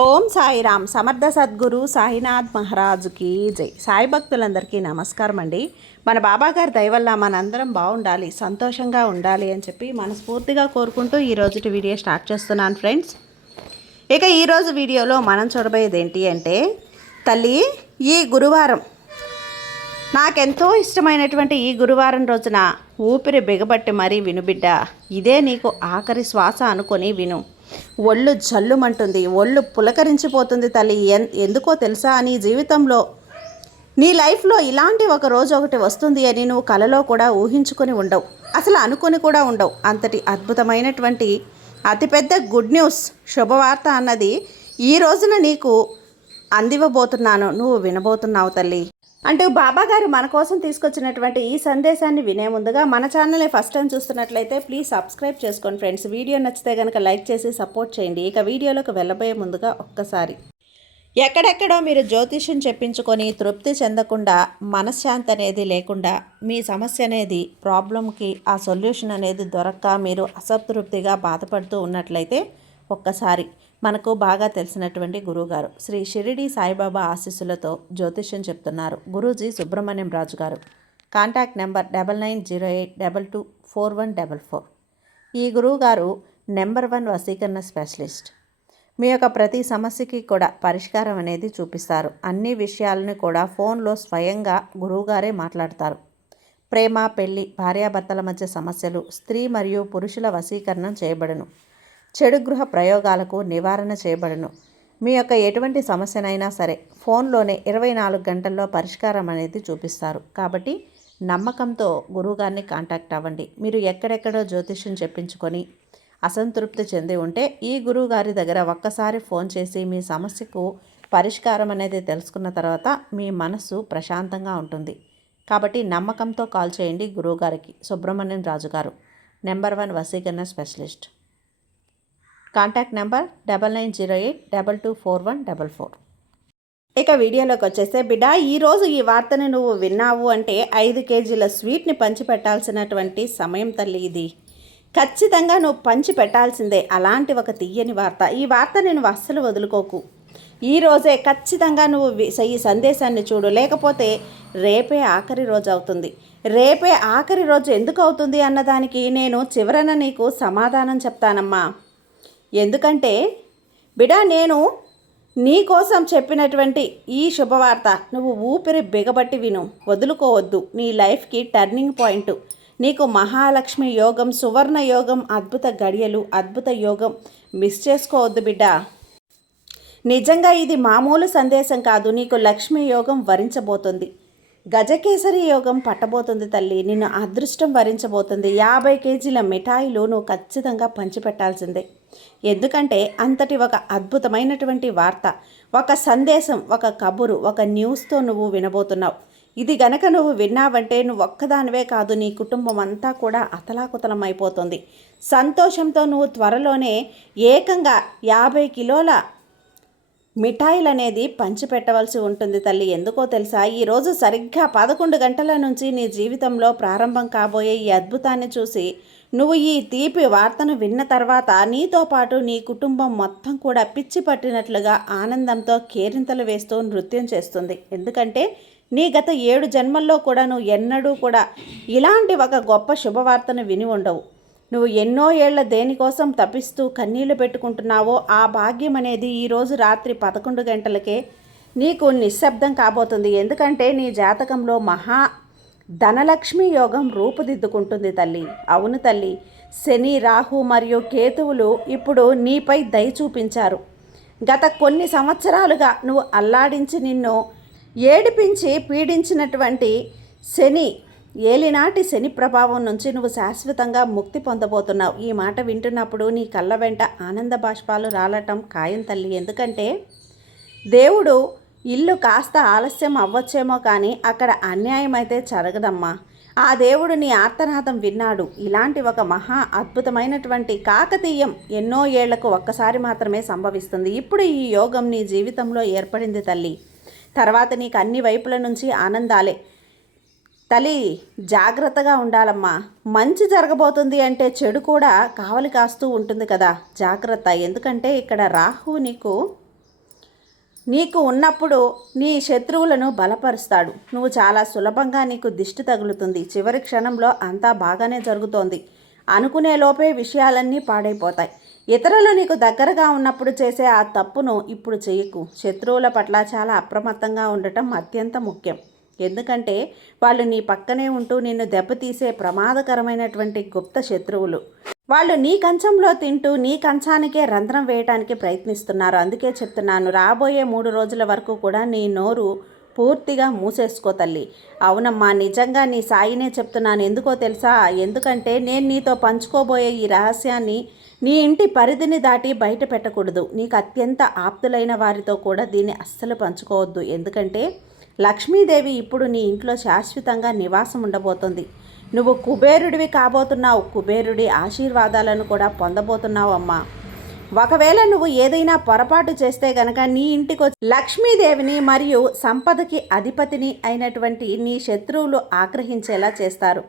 ఓం సాయిరామ్. సమర్థ సద్గురు సాయినాథ్ మహారాజుకి జై. సాయి భక్తులందరికీ నమస్కారం అండి. మన బాబాగారి దయ వల్ల మనందరం బాగుండాలి, సంతోషంగా ఉండాలి అని చెప్పి మనస్ఫూర్తిగా కోరుకుంటూ ఈరోజు వీడియో స్టార్ట్ చేస్తున్నాను ఫ్రెండ్స్. ఇక ఈరోజు వీడియోలో మనం చూడబోయేది ఏంటి అంటే, తల్లి ఈ గురువారం నాకెంతో ఇష్టమైనటువంటి ఈ గురువారం రోజున ఊపిరి బిగబట్టి మరీ విను బిడ్డ, ఇదే నీకు ఆఖరి శ్వాస అనుకొని విను. ఒళ్ళు జల్లుమంటుంది, ఒళ్ళు పులకరించిపోతుంది తల్లి. ఎందుకో తెలుసా, నీ జీవితంలో నీ లైఫ్లో ఇలాంటి ఒక రోజు ఒకటి వస్తుంది అని నువ్వు కలలో కూడా ఊహించుకొని ఉండవు, అసలు అనుకొని కూడా ఉండవు. అంతటి అద్భుతమైనటువంటి అతిపెద్ద గుడ్ న్యూస్, శుభవార్త అన్నది ఈ రోజున నీకు అందివ్వబోతున్నాను, నువ్వు వినబోతున్నావు తల్లి. అంటే బాబాగారు మన కోసం తీసుకొచ్చినటువంటి ఈ సందేశాన్ని వినే ముందుగా మన ఛానల్ని ఫస్ట్ టైం చూస్తున్నట్లయితే ప్లీజ్ సబ్స్క్రైబ్ చేసుకోండి ఫ్రెండ్స్. వీడియో నచ్చితే కనుక లైక్ చేసి సపోర్ట్ చేయండి. ఇక వీడియోలోకి వెళ్ళబోయే ముందుగా ఒక్కసారి, ఎక్కడెక్కడో మీరు జ్యోతిష్యం చెప్పించుకొని తృప్తి చెందకుండా, మనశ్శాంతి అనేది లేకుండా, మీ సమస్య అనేది ప్రాబ్లంకి ఆ సొల్యూషన్ అనేది దొరక్క మీరు అసంతృప్తిగా బాధపడుతూ ఉన్నట్లయితే ఒక్కసారి మనకు బాగా తెలిసినటువంటి గురువుగారు శ్రీ షిరిడి సాయిబాబా ఆశీస్సులతో జ్యోతిష్యం చెప్తున్నారు గురూజీ సుబ్రహ్మణ్యం రాజు గారు. Contact number 9908224144. ఈ గురువుగారు నెంబర్ 1 వశీకరణ స్పెషలిస్ట్. మీ యొక్క ప్రతి సమస్యకి కూడా పరిష్కారం అనేది చూపిస్తారు. అన్ని విషయాలను కూడా ఫోన్లో స్వయంగా గురువుగారే మాట్లాడతారు. ప్రేమ, పెళ్లి, భార్యాభర్తల మధ్య సమస్యలు, స్త్రీ మరియు పురుషుల వశీకరణం చేయబడును. చెడు గృహ ప్రయోగాలకు నివారణ చేయబడును. మీ యొక్క ఎటువంటి సమస్యనైనా సరే ఫోన్లోనే 24 గంటల్లో పరిష్కారం అనేది చూపిస్తారు. కాబట్టి నమ్మకంతో గురువుగారిని కాంటాక్ట్ అవ్వండి. మీరు ఎక్కడెక్కడో జ్యోతిష్యం చెప్పించుకొని అసంతృప్తి చెంది ఉంటే ఈ గురువుగారి దగ్గర ఒక్కసారి ఫోన్ చేసి మీ సమస్యకు పరిష్కారం అనేది తెలుసుకున్న తర్వాత మీ మనసు ప్రశాంతంగా ఉంటుంది. కాబట్టి నమ్మకంతో కాల్ చేయండి గురువుగారికి. సుబ్రహ్మణ్యం రాజు గారు, నెంబర్ 1 వశీకరణ స్పెషలిస్ట్. Contact number 9908224144. ఇక వీడియోలోకి వచ్చేస్తే, బిడ్డ ఈరోజు ఈ వార్తను నువ్వు విన్నావు అంటే 5 కేజీల స్వీట్ని పంచిపెట్టాల్సినటువంటి సమయం తల్లి ఇది. ఖచ్చితంగా నువ్వు పంచి పెట్టాల్సిందే అలాంటి ఒక తీయని వార్త. ఈ వార్తని నువ్వు అస్సలు వదులుకోకు. ఈరోజే ఖచ్చితంగా నువ్వు ఈ సందేశాన్ని చూడు, లేకపోతే రేపే ఆఖరి రోజు అవుతుంది. రేపే ఆఖరి రోజు ఎందుకు అవుతుంది అన్నదానికి నేను చివరన నీకు సమాధానం చెప్తానమ్మా. ఎందుకంటే బిడా, నేను నీ కోసం చెప్పినటువంటి ఈ శుభవార్త నువ్వు ఊపిరి బిగబట్టి విను, వదులుకోవద్దు. నీ లైఫ్కి టర్నింగ్ పాయింట్. నీకు మహాలక్ష్మి యోగం, సువర్ణ యోగం, అద్భుత గడియలు, అద్భుత యోగం మిస్ చేసుకోవద్దు బిడ్డ. నిజంగా ఇది మామూలు సందేశం కాదు. నీకు లక్ష్మీ యోగం వరించబోతుంది. గజకేసరి యోగం పట్టబోతుంది తల్లి. నిన్ను అదృష్టం వరించబోతుంది. 50 కేజీల మిఠాయిలు నువ్వు ఖచ్చితంగా పంచిపెట్టాల్సిందే. ఎందుకంటే అంతటి ఒక అద్భుతమైనటువంటి వార్త, ఒక సందేశం, ఒక కబురు, ఒక న్యూస్తో నువ్వు వినబోతున్నావు. ఇది గనక నువ్వు విన్నావంటే నువ్వు ఒక్కదానివే కాదు, నీ కుటుంబం అంతా కూడా అతలాకుతలం అయిపోతుంది. సంతోషంతో నువ్వు త్వరలోనే ఏకంగా 50 కిలోల మిఠాయిలు అనేది పంచిపెట్టవలసి ఉంటుంది తల్లి. ఎందుకో తెలుసా, ఈరోజు సరిగ్గా 11 గంటల నుంచి నీ జీవితంలో ప్రారంభం కాబోయే ఈ అద్భుతాన్ని చూసి నువ్వు ఈ తీపి వార్తను విన్న తర్వాత నీతో పాటు నీ కుటుంబం మొత్తం కూడా పిచ్చి పట్టినట్లుగా ఆనందంతో కేరింతలు వేస్తూ నృత్యం చేస్తుంది. ఎందుకంటే నీ గత 7 జన్మల్లో కూడా నువ్వు ఎన్నడూ కూడా ఇలాంటి ఒక గొప్ప శుభవార్తను విని ఉండవు. నువ్వు ఎన్నో ఏళ్ల దేనికోసం తపిస్తూ కన్నీళ్లు పెట్టుకుంటున్నావో ఆ భాగ్యం అనేది ఈరోజు రాత్రి 11 గంటలకే నీకు నిశ్శబ్దం కాబోతుంది. ఎందుకంటే నీ జాతకంలో మహా ధనలక్ష్మి యోగం రూపుదిద్దుకుంటుంది తల్లి. అవును తల్లి, శని, రాహు మరియు కేతువులు ఇప్పుడు నీపై దయ చూపించారు. గత కొన్ని సంవత్సరాలుగా నువ్వు అల్లాడించి నిన్ను ఏడిపించి పీడించినటువంటి శని, ఏలినాటి శని ప్రభావం నుంచి నువ్వు శాశ్వతంగా ముక్తి పొందబోతున్నావు. ఈ మాట వింటున్నప్పుడు నీ కళ్ళ వెంట ఆనంద బాష్పాలు రాలటం ఖాయం తల్లి. ఎందుకంటే దేవుడు ఇల్లు కాస్త ఆలస్యం అవ్వచ్చేమో కానీ అక్కడ అన్యాయం అయితే జరగదమ్మా. ఆ దేవుడు నీ ఆర్తనాదం విన్నాడు. ఇలాంటి ఒక మహా అద్భుతమైనటువంటి కాకతీయం ఎన్నో ఏళ్లకు ఒక్కసారి మాత్రమే సంభవిస్తుంది. ఇప్పుడు ఈ యోగం నీ జీవితంలో ఏర్పడింది తల్లి. తర్వాత నీకు అన్ని వైపుల నుంచి ఆనందాలే తల్లి. జాగ్రత్తగా ఉండాలమ్మా. మంచి జరగబోతుంది అంటే చెడు కూడా కావలి కాస్తూ ఉంటుంది కదా, జాగ్రత్త. ఎందుకంటే ఇక్కడ రాహు నీకు నీకు ఉన్నప్పుడు నీ శత్రువులను బలపరుస్తాడు. నువ్వు చాలా సులభంగా నీకు దిష్టి తగులుతుంది. చివరి క్షణంలో అంతా బాగానే జరుగుతోంది అనుకునే లోపే విషయాలన్నీ పాడైపోతాయి. ఇతరులు నీకు దగ్గరగా ఉన్నప్పుడు చేసే ఆ తప్పును ఇప్పుడు చేయకు. శత్రువుల పట్ల చాలా అప్రమత్తంగా ఉండటం అత్యంత ముఖ్యం. ఎందుకంటే వాళ్ళు నీ పక్కనే ఉంటూ నిన్ను దెబ్బతీసే ప్రమాదకరమైనటువంటి గుప్త శత్రువులు. వాళ్ళు నీ కంచంలో తింటూ నీ కంచానికే రంధ్రం వేయడానికి ప్రయత్నిస్తున్నారు. అందుకే చెప్తున్నాను, రాబోయే 3 రోజుల వరకు కూడా నీ నోరు పూర్తిగా మూసేసుకో తల్లి. అవునమ్మా, నిజంగా నీ సాయినే చెప్తున్నాను. ఎందుకో తెలుసా? ఎందుకంటే నేను నీతో పంచుకోబోయే ఈ రహస్యాన్ని నీ ఇంటి పరిధిని దాటి బయట పెట్టకూడదు. నీకు అత్యంత ఆప్తులైన వారితో కూడా దీన్ని అస్సలు పంచుకోవద్దు. ఎందుకంటే లక్ష్మీదేవి ఇప్పుడు నీ ఇంట్లో శాశ్వతంగా నివాసం ఉండబోతుంది. నువ్వు కుబేరుడివి కాబోతున్నావు. కుబేరుడి ఆశీర్వాదాలను కూడా పొందబోతున్నావు అమ్మా. ఒకవేళ నువ్వు ఏదైనా పొరపాటు చేస్తే గనక నీ ఇంటికి వచ్చి లక్ష్మీదేవిని మరియు సంపదకి అధిపతిని అయినటువంటి నీ శత్రువులు ఆగ్రహించేలా చేస్తారు.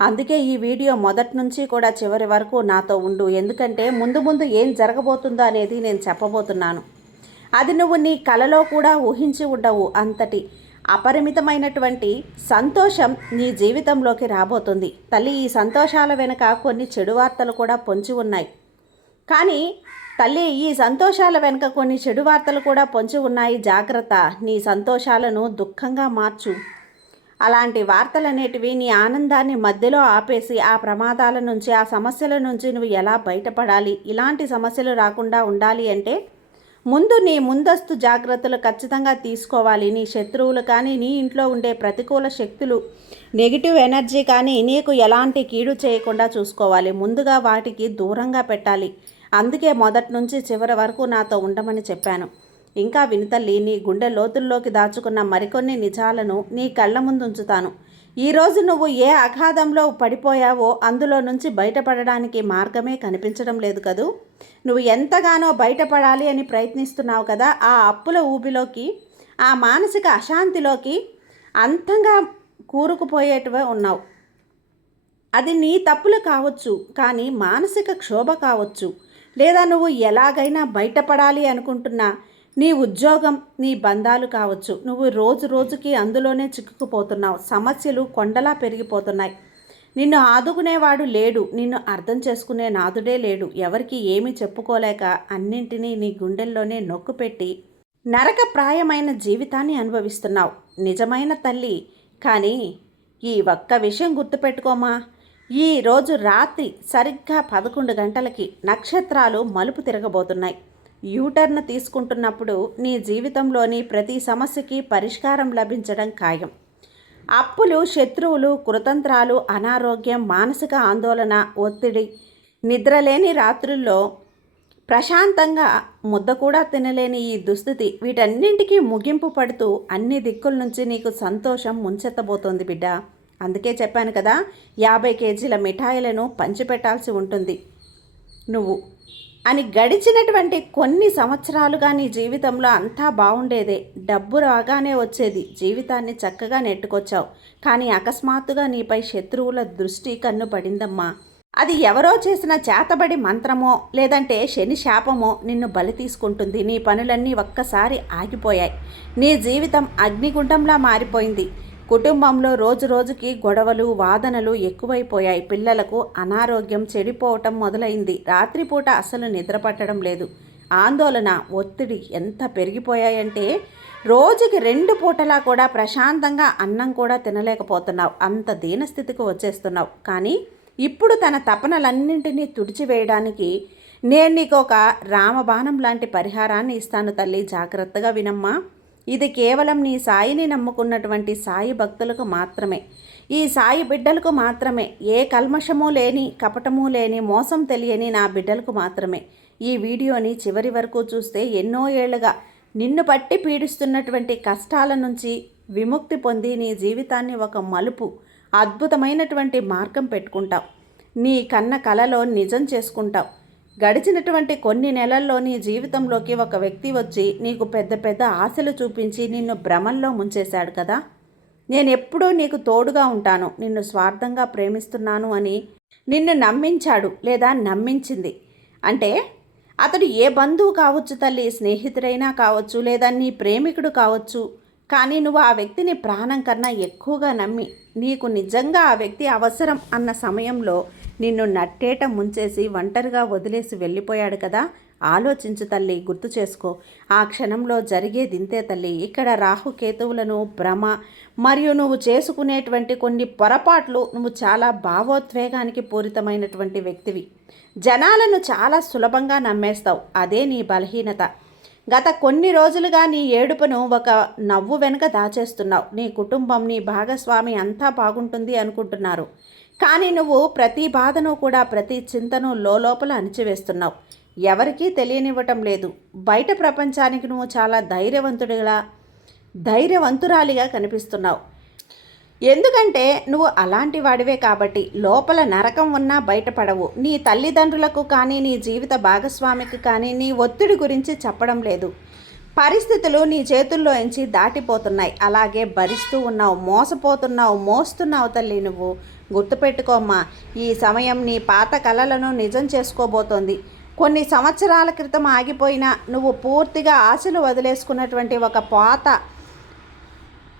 అందుకే ఈ వీడియో మొదటి నుంచి కూడా చివరి వరకు నాతో ఉండు. ఎందుకంటే ముందు ముందు ఏం జరగబోతుందో అనేది నేను చెప్పబోతున్నాను. అది నువ్వు నీ కలలో కూడా ఊహించి ఉండవు. అంతటి అపరిమితమైనటువంటి సంతోషం నీ జీవితంలోకి రాబోతుంది తల్లి. ఈ సంతోషాల వెనుక కొన్ని చెడు వార్తలు కూడా పొంచి ఉన్నాయి. కానీ తల్లి, ఈ సంతోషాల వెనుక కొన్ని చెడు వార్తలు కూడా పొంచి ఉన్నాయి. జాగ్రత్త. నీ సంతోషాలను దుఃఖంగా మార్చు. అలాంటి వార్తలు అనేటివి నీ ఆనందాన్ని మధ్యలో ఆపేసి ఆ ప్రమాదాల నుంచి, ఆ సమస్యల నుంచి నువ్వు ఎలా బయటపడాలి, ఇలాంటి సమస్యలు రాకుండా ఉండాలి అంటే ముందు నీ ముందస్తు జాగ్రత్తలు ఖచ్చితంగా తీసుకోవాలి. నీ శత్రువులు కానీ, నీ ఇంట్లో ఉండే ప్రతికూల శక్తులు, నెగిటివ్ ఎనర్జీ కానీ నీకు ఎలాంటి కీడు చేయకుండా చూసుకోవాలి. ముందుగా వాటికి దూరంగా పెట్టాలి. అందుకే మొదటి నుంచి చివరి వరకు నాతో ఉండమని చెప్పాను. ఇంకా వినుతల్లి, నీ గుండె లోతుల్లోకి దాచుకున్న మరికొన్ని నిజాలను నీ కళ్ళ ముందు ఉంచుతాను. ఈరోజు నువ్వు ఏ అగాధంలో పడిపోయావో అందులో నుంచి బయటపడడానికి మార్గమే కనిపించడం లేదు కదూ. నువ్వు ఎంతగానో బయటపడాలి అని ప్రయత్నిస్తున్నావు కదా. ఆ అప్పుల ఊబిలోకి, ఆ మానసిక అశాంతిలోకి అంతంగా కూరుకుపోయేటివే ఉన్నావు. అది నీ తప్పులు కావచ్చు, కానీ మానసిక క్షోభ కావచ్చు, లేదా నువ్వు ఎలాగైనా బయటపడాలి అనుకుంటున్నా నీ ఉద్యోగం, నీ బంధాలు కావచ్చు. నువ్వు రోజు రోజుకి అందులోనే చిక్కుకుపోతున్నావు. సమస్యలు కొండలా పెరిగిపోతున్నాయి. నిన్ను ఆదుకునేవాడు లేడు. నిన్ను అర్థం చేసుకునే నాదుడే లేడు. ఎవరికి ఏమీ చెప్పుకోలేక అన్నింటినీ నీ గుండెల్లోనే నొక్కుపెట్టి నరకప్రాయమైన జీవితాన్ని అనుభవిస్తున్నావు. నిజమైన తల్లి, కానీ ఈ ఒక్క విషయం గుర్తుపెట్టుకోమా. ఈరోజు రాత్రి సరిగ్గా 11 గంటలకి నక్షత్రాలు మలుపు తిరగబోతున్నాయి. యూటర్న్ తీసుకుంటున్నప్పుడు నీ జీవితంలోని ప్రతి సమస్యకి పరిష్కారం లభించడం ఖాయం. అప్పులు, శత్రువులు, కుతంత్రాలు, అనారోగ్యం, మానసిక ఆందోళన, ఒత్తిడి, నిద్రలేని రాత్రుల్లో ప్రశాంతంగా ముద్ద కూడా తినలేని ఈ దుస్థితి, వీటన్నింటికీ ముగింపు పడుతూ అన్ని దిక్కుల నుంచి నీకు సంతోషం ముంచెత్తబోతోంది బిడ్డ. అందుకే చెప్పాను కదా, 50 కేజీల మిఠాయిలను పంచిపెట్టాల్సి ఉంటుంది నువ్వు అని. గడిచినటువంటి కొన్ని సంవత్సరాలుగా నీ జీవితంలో అంతా బాగుండేదే. డబ్బు రాగానే వచ్చేది. జీవితాన్ని చక్కగా నెట్టుకొచ్చావు. కానీ అకస్మాత్తుగా నీపై శత్రువుల దృష్టి కన్ను పడిందమ్మా. అది ఎవరో చేసిన చేతబడి మంత్రమో లేదంటే శని శాపమో నిన్ను బలి తీసుకుంటుంది. నీ పనులన్నీ ఒక్కసారి ఆగిపోయాయి. నీ జీవితం అగ్నిగుండంలా మారిపోయింది. కుటుంబంలో రోజు రోజుకి గొడవలు, వాదనలు ఎక్కువైపోయాయి. పిల్లలకు అనారోగ్యం, చెడిపోవటం మొదలైంది. రాత్రిపూట అసలు నిద్ర పట్టడం లేదు. ఆందోళన, ఒత్తిడి ఎంత పెరిగిపోయాయంటే రోజుకి 2 పూటలా కూడా ప్రశాంతంగా అన్నం కూడా తినలేకపోతున్నావు. అంత దీనస్థితికి వచ్చేస్తున్నావు. కానీ ఇప్పుడు తన తపనలన్నింటినీ తుడిచివేయడానికి నేను నీకు ఒక రామబాణం లాంటి పరిహారాన్ని ఇస్తాను తల్లి. జాగ్రత్తగా వినమ్మా. ఇది కేవలం నీ సాయిని నమ్ముకున్నటువంటి సాయి భక్తులకు మాత్రమే, ఈ సాయి బిడ్డలకు మాత్రమే, ఏ కల్మషమూ లేని, కపటమూ లేని, మోసం తెలియని నా బిడ్డలకు మాత్రమే. ఈ వీడియోని చివరి వరకు చూస్తే ఎన్నో ఏళ్లుగా నిన్ను పట్టి పీడిస్తున్నటువంటి కష్టాల నుంచి విముక్తి పొంది నీ జీవితాన్ని ఒక మలుపు, అద్భుతమైనటువంటి మార్గం పెట్టుకుంటావు. నీ కన్న కలలో నిజం చేసుకుంటావు. గడిచినటువంటి కొన్ని నెలల్లో నీ జీవితంలోకి ఒక వ్యక్తి వచ్చి నీకు పెద్ద పెద్ద ఆశలు చూపించి నిన్ను భ్రమల్లో ముంచేశాడు కదా. నేను ఎప్పుడూ నీకు తోడుగా ఉంటాను, నిన్ను స్వార్థంగా ప్రేమిస్తున్నాను అని నిన్ను నమ్మించాడు లేదా నమ్మించింది. అంటే అతడు ఏ బంధువు కావచ్చు తల్లి, స్నేహితుడైనా కావచ్చు, లేదా నీ ప్రేమికుడు కావచ్చు. కానీ నువ్వు ఆ వ్యక్తిని ప్రాణం కన్నా ఎక్కువగా నమ్మి, నీకు నిజంగా ఆ వ్యక్తి అవసరం అన్న సమయంలో నిన్ను నట్టేట ముంచేసి ఒంటరిగా వదిలేసి వెళ్ళిపోయాడు కదా. ఆలోచించు తల్లి, గుర్తు చేసుకో. ఆ క్షణంలో జరిగేది ఇంతే తల్లి. ఇక్కడ రాహుకేతువులను భ్రమ మరియు నువ్వు చేసుకునేటువంటి కొన్ని పొరపాట్లు, నువ్వు చాలా భావోద్వేగానికి పూరితమైనటువంటి వ్యక్తివి. జనాలను చాలా సులభంగా నమ్మేస్తావు. అదే నీ బలహీనత. గత కొన్ని రోజులుగా నీ ఏడుపును ఒక నవ్వు వెనుక దాచేస్తున్నావు. నీ కుటుంబం, నీ భాగస్వామి అంతా బాగుంటుంది అనుకుంటున్నారు. కానీ నువ్వు ప్రతి బాధను కూడా, ప్రతి చింతను లోపల అణిచివేస్తున్నావు. ఎవరికీ తెలియనివ్వటం లేదు. బయట ప్రపంచానికి నువ్వు చాలా ధైర్యవంతురాలిగా కనిపిస్తున్నావు. ఎందుకంటే నువ్వు అలాంటి వాడివే కాబట్టి. లోపల నరకం ఉన్నా బయటపడవు. నీ తల్లిదండ్రులకు కానీ, నీ జీవిత భాగస్వామికి కానీ నీ ఒత్తిడి గురించి చెప్పడం లేదు. పరిస్థితులు నీ చేతుల్లో ఎంచి దాటిపోతున్నాయి. అలాగే భరిస్తూ ఉన్నావు, మోసపోతున్నావు, మోస్తున్నావు తల్లి. నువ్వు గుర్తుపెట్టుకోమ్మా, ఈ సమయం నీ పాత కలలను నిజం చేసుకోబోతోంది. కొన్ని సంవత్సరాల క్రితం ఆగిపోయినా నువ్వు పూర్తిగా ఆశలు వదిలేసుకున్నటువంటి ఒక పాత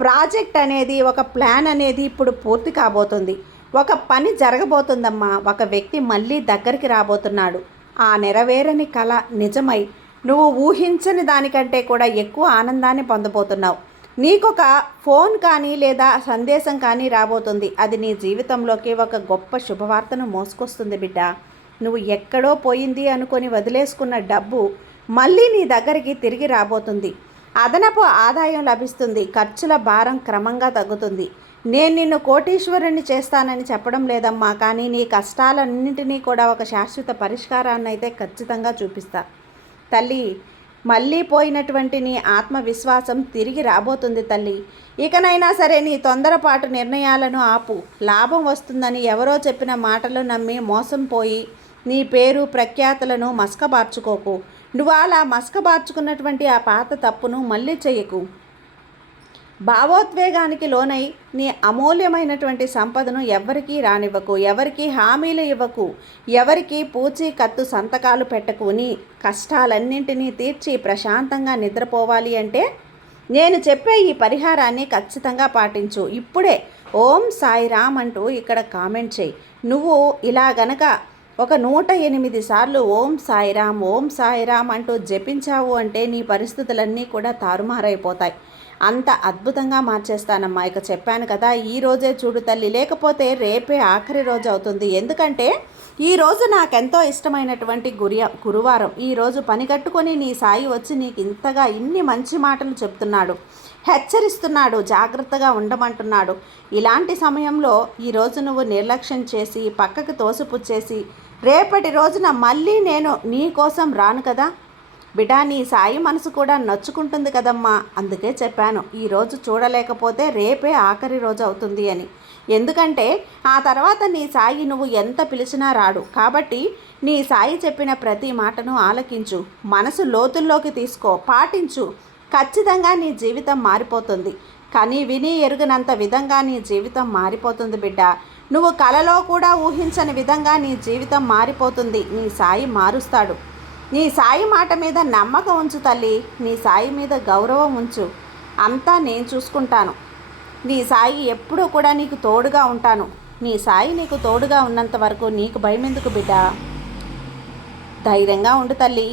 ప్రాజెక్ట్ అనేది, ఒక ప్లాన్ అనేది ఇప్పుడు పూర్తి కాబోతుంది. ఒక పని జరగబోతుందమ్మా. ఒక వ్యక్తి మళ్ళీ దగ్గరికి రాబోతున్నాడు. ఆ నెరవేరని కళ నిజమై నువ్వు ఊహించని దానికంటే కూడా ఎక్కువ ఆనందాన్ని పొందబోతున్నావు. నీకొక ఫోన్ కానీ లేదా సందేశం కానీ రాబోతుంది. అది నీ జీవితంలోకి ఒక గొప్ప శుభవార్తను మోసుకొస్తుంది బిడ్డ. నువ్వు ఎక్కడో పోయింది అనుకొని వదిలేసుకున్న డబ్బు మళ్ళీ నీ దగ్గరికి తిరిగి రాబోతుంది. అదనపు ఆదాయం లభిస్తుంది. ఖర్చుల భారం క్రమంగా తగ్గుతుంది. నేను నిన్ను కోటీశ్వరుని చేస్తానని చెప్పడం లేదమ్మా, కానీ నీ కష్టాలన్నింటినీ కూడా ఒక శాశ్వత పరిష్కారాన్ని అయితే ఖచ్చితంగా చూపిస్తా తల్లి. మళ్ళీ పోయినటువంటి నీ ఆత్మవిశ్వాసం తిరిగి రాబోతుంది తల్లి. ఇకనైనా సరే నీ తొందరపాటు నిర్ణయాలను ఆపు. లాభం వస్తుందని ఎవరో చెప్పిన మాటలు నమ్మి మోసం పోయి నీ పేరు ప్రఖ్యాతులను మసకబార్చుకోకు. నువ్వు అలా మసకబార్చుకున్నటువంటి ఆ పాత తప్పును మళ్ళీ చెయ్యకు. భావోద్వేగానికి లోనై నీ అమూల్యమైనటువంటి సంపదను ఎవరికీ రానివ్వకు. ఎవరికి హామీలు ఇవ్వకు. ఎవరికి పూచీకత్తు సంతకాలు పెట్టకు. నీ కష్టాలన్నింటినీ తీర్చి ప్రశాంతంగా నిద్రపోవాలి అంటే నేను చెప్పే ఈ పరిహారాన్ని ఖచ్చితంగా పాటించు. ఇప్పుడే ఓం సాయిరామ్ అంటూ ఇక్కడ కామెంట్ చేయి. నువ్వు ఇలా గనక ఒక 108 సార్లు ఓం సాయిరామ్, ఓం సాయిరామ్ అంటూ జపించావు అంటే నీ పరిస్థితులన్నీ కూడా తారుమారైపోతాయి. అంత అద్భుతంగా మార్చేస్తానమ్మా. ఇక చెప్పాను కదా, ఈ రోజే చూడు తల్లి, లేకపోతే రేపే ఆఖరి రోజు అవుతుంది. ఎందుకంటే ఈరోజు నాకెంతో ఇష్టమైనటువంటి గురువారం. ఈరోజు పని కట్టుకొని నీ సాయి వచ్చి నీకు ఇంతగా ఇన్ని మంచి మాటలు చెప్తున్నాడు, హెచ్చరిస్తున్నాడు, జాగ్రత్తగా ఉండమంటున్నాడు. ఇలాంటి సమయంలో ఈరోజు నువ్వు నిర్లక్ష్యం చేసి పక్కకు తోసిపుచ్చేసి రేపటి రోజున మళ్ళీ నేను నీ కోసం రాను కదా బిడ్డా. నీ సాయి మనసు కూడా నచ్చుకుంటుంది కదమ్మా. అందుకే చెప్పాను, ఈరోజు చూడలేకపోతే రేపే ఆఖరి రోజు అవుతుంది అని. ఎందుకంటే ఆ తర్వాత నీ సాయి నువ్వు ఎంత పిలిచినా రాడు. కాబట్టి నీ సాయి చెప్పిన ప్రతి మాటను ఆలకించు, మనసు లోతుల్లోకి తీసుకో, పాటించు. ఖచ్చితంగా నీ జీవితం మారిపోతుంది. కానీ విని ఎరుగనంత విధంగా నీ జీవితం మారిపోతుంది బిడ్డ. నువ్వు కలలో కూడా ఊహించని విధంగా నీ జీవితం మారిపోతుంది. నీ సాయి మారుస్తాడు. నీ సాయి మాట మీద నమ్మకం ఉంచు తల్లి. నీ సాయి మీద గౌరవం ఉంచు. అంతా నేను చూసుకుంటాను. నీ సాయి ఎప్పుడూ కూడా నీకు తోడుగా ఉంటాను. నీ సాయి నీకు తోడుగా ఉన్నంత వరకు నీకు భయం ఎందుకు బిడ్డ? ధైర్యంగా ఉండు తల్లి.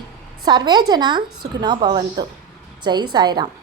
సర్వేజన సుఖినో భవంతు. జై సాయిరామ్.